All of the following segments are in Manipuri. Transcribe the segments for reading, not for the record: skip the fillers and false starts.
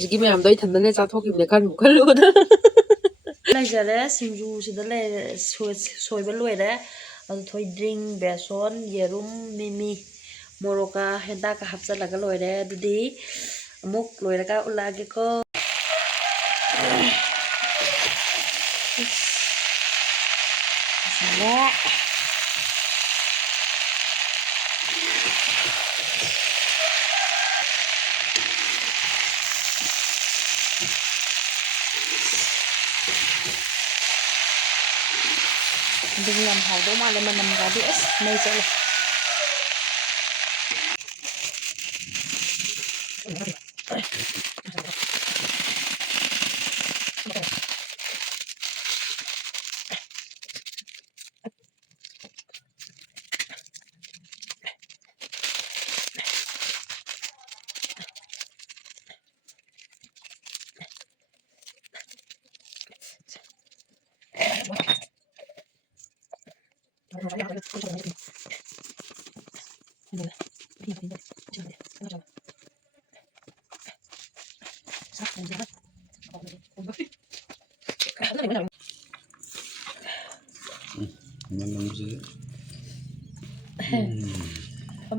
ꯍꯧꯖꯤꯛꯀꯤ ꯃꯌꯥꯝꯗꯣ ꯑꯩ ꯊꯟꯗꯅꯦ ꯆꯥꯊꯣꯛꯈꯤꯕꯅꯦ ꯈꯟꯕꯨ ꯈꯜꯂꯨꯕꯗ ꯂꯩꯖꯔꯦ ꯁꯤꯡꯖꯨꯁꯤꯗ ꯁꯣꯏꯕ ꯂꯣꯏꯔꯦ ꯑꯗꯨ ꯊꯣꯏꯗ꯭ꯔꯤꯡ ꯕꯦꯁꯣꯟ ꯌꯦꯔꯨꯝ ꯃꯤꯃꯤ ꯃꯣꯔꯣꯛꯀ ꯍꯦꯟꯇꯥꯛꯀ ꯍꯥꯞꯆꯤꯜꯂꯒ ꯂꯣꯏꯔꯦ ꯑꯗꯨꯗꯤ ꯑꯃꯨꯛ ꯂꯣꯏꯔꯒ ꯎꯠꯂꯛꯑꯒꯦꯀꯣ ꯑꯗꯨꯒ ꯌꯥꯝ ꯍꯥꯎꯗꯧ ꯃꯥꯜꯂꯦ ꯃꯅꯝꯒꯗꯤ ꯑꯁ ꯃꯩ ꯆꯠꯂꯦ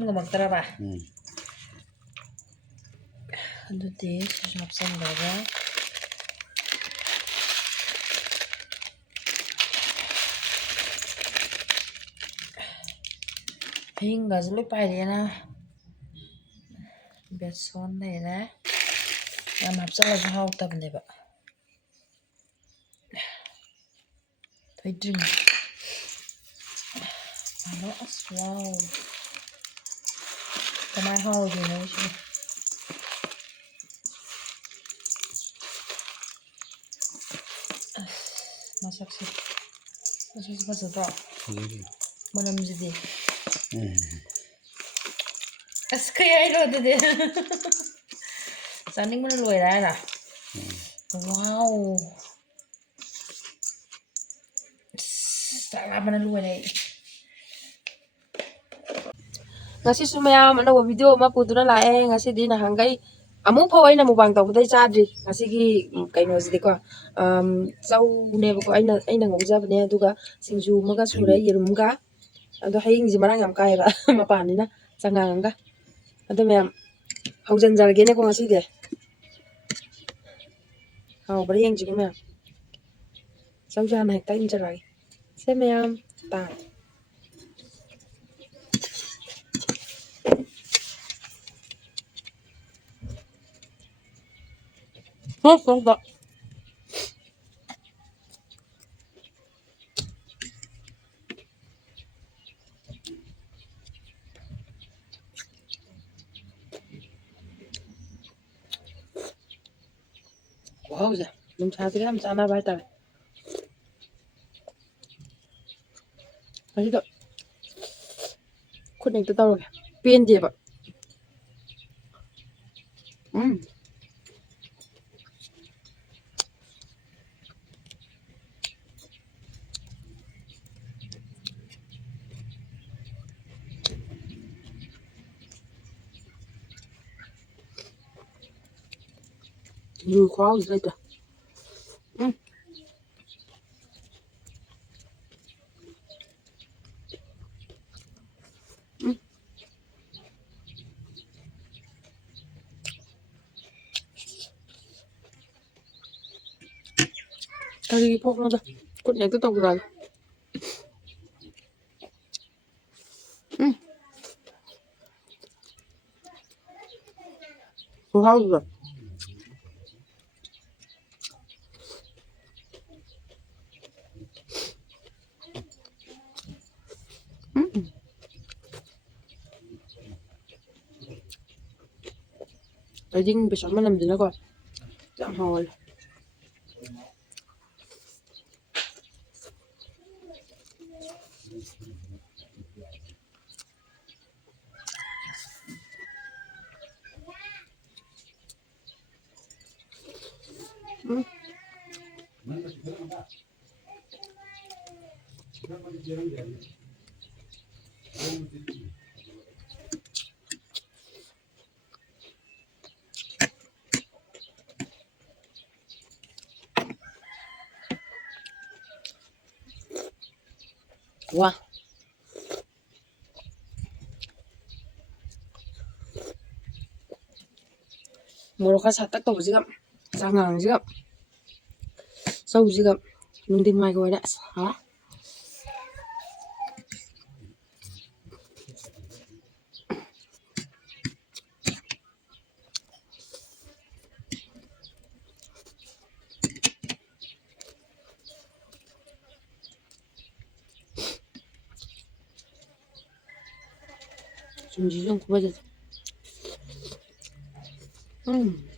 ꯉꯝꯃꯛꯇ꯭ꯔꯕ ꯑꯗꯨꯗꯤ ꯁꯤꯁꯨ ꯍꯥꯞꯆꯟꯂꯒ ꯍꯤꯡꯒꯁꯨ ꯂꯣꯏ ꯄꯥꯏꯔꯦꯅ ꯕꯦꯁꯣꯟ ꯂꯩꯔꯦ ꯌꯥꯝ ꯍꯥꯞꯆꯜꯂꯁꯨ ꯍꯥꯎꯇꯕꯅꯦꯕ ꯊꯣꯏꯗ꯭ꯔꯤꯡ ꯑꯁ ꯋꯥꯎ ꯀꯃꯥꯏꯅ ꯍꯥꯎꯗꯣꯏꯅꯣ ꯁꯤꯕꯨ masaknya masih tok manamjidi kayak itu deh saning mana luar ada wow tak mana luar deh ngasi sumaya mana video ma puduna lae ngasi di nahangai amu phau aina mubang tawdai chadri ngasigi kainozidi ko chawne ko aina ngojabne aduga singju maga sure yerumga ado hayingji marang yam kaiba mapanina changanga ado mem haujanjargene ko ngasi de hau bari yengji ko mem chawjana hekta injaragi se mem ta Hah, wow ya, belum saat ini kan sana baik tak? Masih tak? Kuning tu tahu ya, pin dia pak. Nhiều khó gì đây trời. Kali po nó ra. Kuning tu tahu rồi. Khó rồi. Cái dinh bị sắm làm gì nữa coi. Chẳng hồi. 와. 모로가 사딱 떠보지가 장강지가 서우지가 눈딩 마이가 와라 아 좀지좀 굽어져 음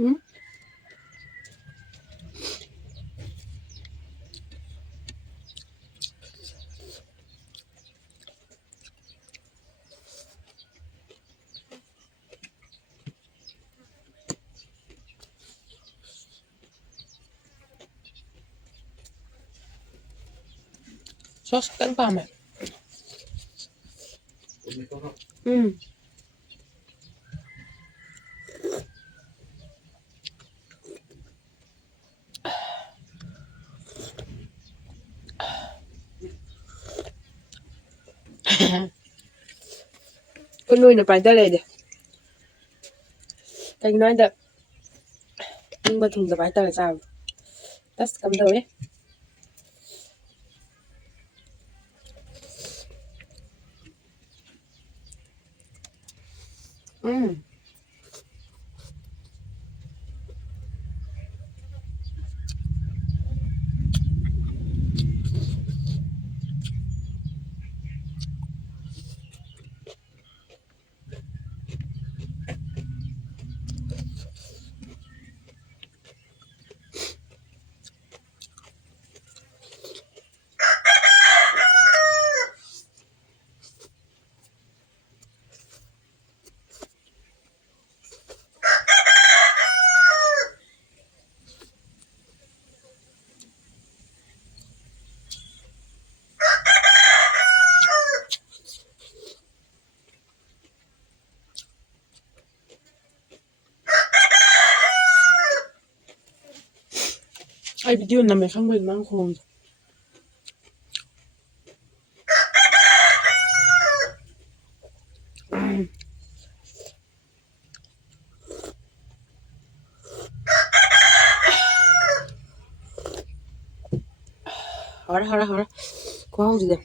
음? 소스 땡밤에 음 con nuôi nó phải tới đây đi anh nói được nhưng mà thùng là phải tới sao tất cầm thôi ấy ai video nằm không bình mang khôn hỏi đó có không gì đây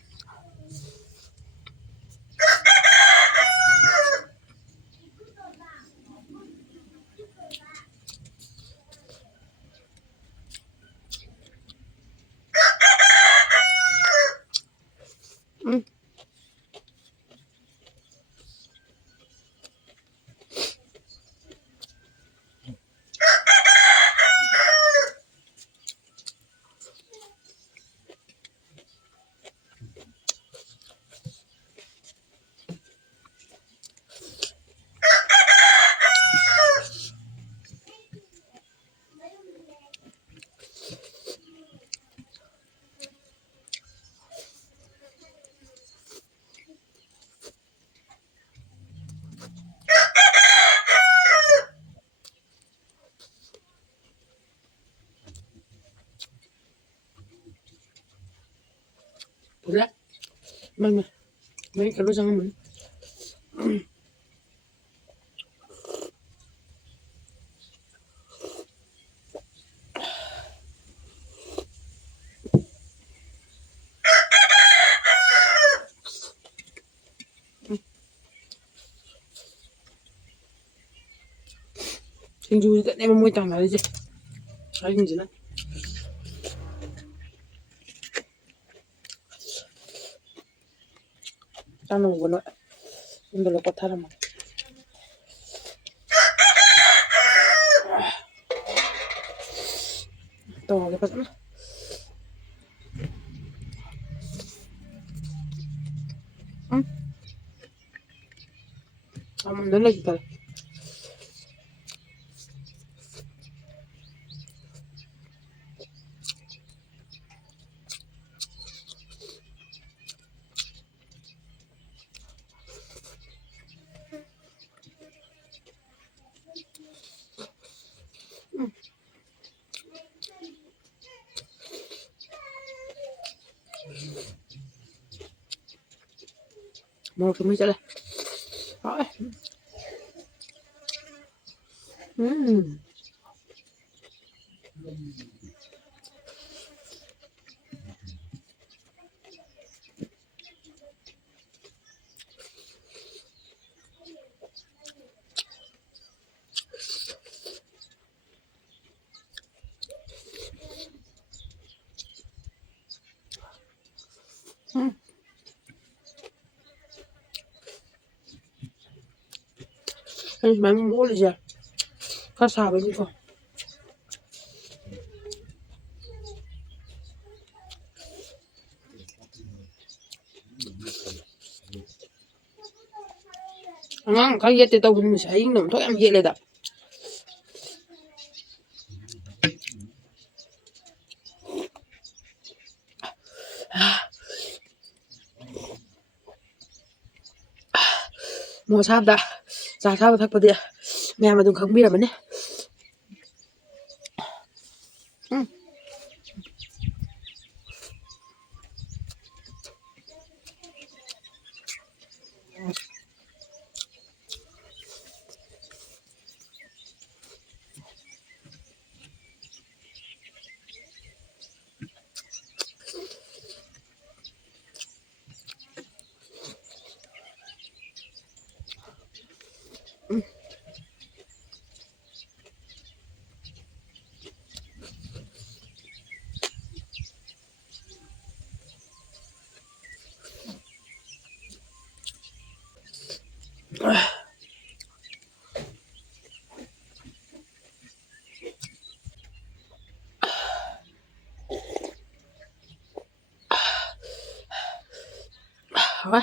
몰라 mấy cái đồ răng mình singju tận em mua tặng lại gì thấy gì nữa ꯆꯥꯅꯧꯕꯅ ꯌꯨꯝꯗ ꯂꯧ ꯀꯣꯊꯔꯝꯃ ꯇꯧꯔꯒꯦ ꯐꯖꯅ ꯑꯃꯨꯟꯗ ꯂꯩꯇꯔꯦ ꯃꯣꯔꯣꯛ ꯃꯍꯤ ꯆꯠꯂꯦ ꯍꯥꯎꯋꯦ ꯑꯩ ꯁꯨꯃꯥꯏꯅ ꯑꯣꯜꯂꯤꯁꯦ ꯈꯔ ꯁꯥꯕꯒꯤꯀꯣ ꯑꯉꯥꯡ ꯈꯔ ꯌꯦꯠꯇꯦ ꯇꯧꯕ ꯅꯨꯃꯤꯠꯁꯦ ꯍꯌꯤꯡ ꯑꯃꯊꯣꯛ ꯌꯥꯝ ꯌꯦꯠꯂꯦꯗ ꯃꯣꯔꯣꯛ ꯑꯁꯥꯕꯗ ꯆꯥ ꯑꯁꯥꯕ ꯊꯛꯄꯗꯤ ꯃꯌꯥꯝ ꯑꯗꯨꯝ ꯈꯪꯕꯤꯔꯝꯃꯅꯤ ꯍꯣꯏ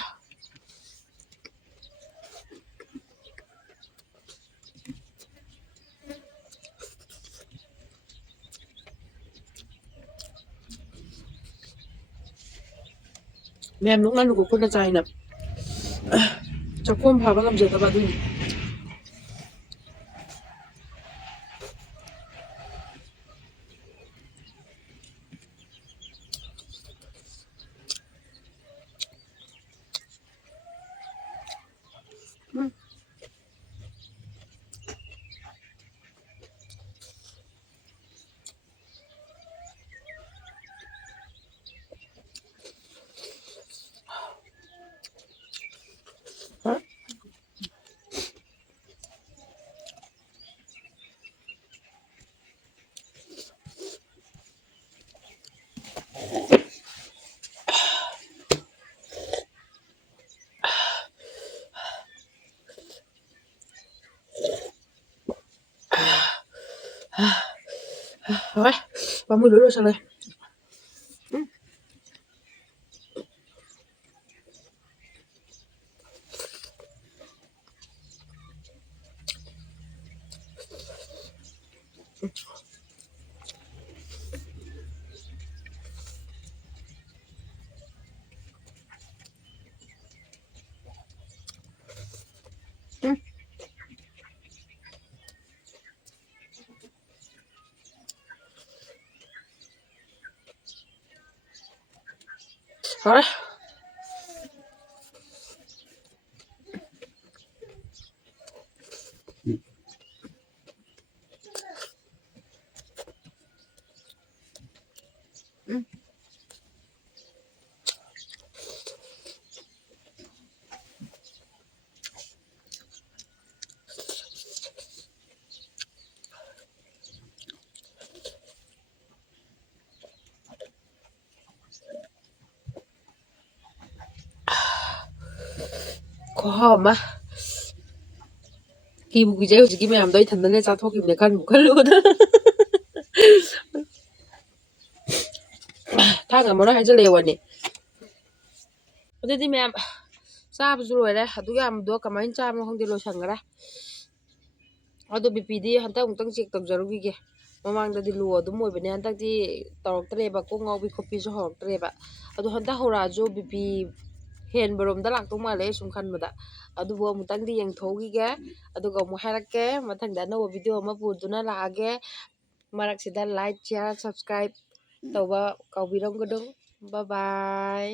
ꯃꯌꯥꯝ ꯅꯣꯛꯅꯅꯨꯀꯣ ꯄꯨꯟꯅ ꯆꯥꯏꯅ ꯆꯥꯛꯈꯣꯝ ꯐꯥꯕ ꯉꯝꯖꯗꯕ ꯑꯗꯨꯒꯤ ꯍꯣꯏ ꯄꯥꯃꯨꯏ ꯂꯣꯏ ꯂꯣꯏꯁꯜꯂꯦ ꯍꯣꯏ ꯈꯨꯍꯥꯎ ꯑꯃ ꯀꯤꯕꯨ ꯀꯤꯖꯩ ꯍꯧꯖꯤꯛꯀꯤ ꯃꯌꯥꯝꯗꯣ ꯑꯩ ꯏꯊꯟꯗꯅꯦ ꯆꯥꯊꯣꯛꯈꯤꯕꯅꯦ ꯈꯟꯕꯨ ꯈꯜꯂꯨꯕꯗ ꯊꯥꯡ ꯉꯝꯃꯔꯣꯏ ꯍꯥꯏꯖꯤꯜꯂꯛꯑꯦ ꯋꯥꯅꯤ ꯑꯗꯨꯗꯤ ꯃꯌꯥꯝ ꯆꯥꯕꯁꯨ ꯂꯣꯏꯔꯦ ꯑꯗꯨꯛ ꯌꯥꯝꯕꯗꯣ ꯀꯃꯥꯏꯅ ꯆꯥꯕꯅꯣ ꯈꯪꯗꯦ ꯂꯣꯏꯁꯟꯈ꯭ꯔꯦ ꯑꯗꯣ ꯕꯤꯄꯤꯗꯤ ꯍꯟꯇꯛ ꯑꯃꯨꯛꯇꯪ ꯆꯦꯛ ꯇꯧꯖꯔꯨꯈꯤꯒꯦ ꯃꯃꯥꯡꯗꯗꯤ ꯂꯣ ꯑꯗꯨꯝ ꯑꯣꯏꯕꯅꯦ ꯍꯟꯗꯛꯇꯤ ꯇꯧꯔꯛꯇ꯭ꯔꯦꯕ ꯀꯣꯛ ꯉꯥꯎꯕꯤ ꯈꯣꯠꯄꯤꯁꯨ ꯍꯧꯔꯛꯇ꯭ꯔꯦꯕ ꯑꯗꯣ ꯍꯟꯗꯛ ꯍꯧꯔꯛꯑꯁꯨ ꯕꯤꯄꯤ ꯍꯦꯟꯕꯔꯣꯝꯗ ꯂꯥꯛꯇꯧ ꯃꯥꯜꯂꯦ ꯁꯨꯝ ꯈꯟꯕꯗ ꯑꯗꯨꯕꯨ ꯑꯃꯨꯛꯇꯪꯗꯤ ꯌꯦꯡꯊꯣꯛꯎꯈꯤꯒꯦ ꯑꯗꯨꯒ ꯑꯃꯨꯛ ꯍꯥꯏꯔꯛꯀꯦ ꯃꯊꯪꯗ ꯑꯅꯧꯕ ꯚꯤꯗꯤꯑꯣ ꯑꯃ ꯄꯨꯗꯨꯅ ꯂꯥꯛꯑꯒꯦ ꯃꯔꯛꯁꯤꯗ ꯂꯥꯏꯛ ꯁꯤꯌꯥꯔ ꯁꯕꯁꯀ꯭ꯔꯥꯏꯕ ꯇꯧꯕ ꯀꯥꯎꯕꯤꯔꯝꯒꯅꯨ ꯕꯥꯏ ꯕꯥꯏ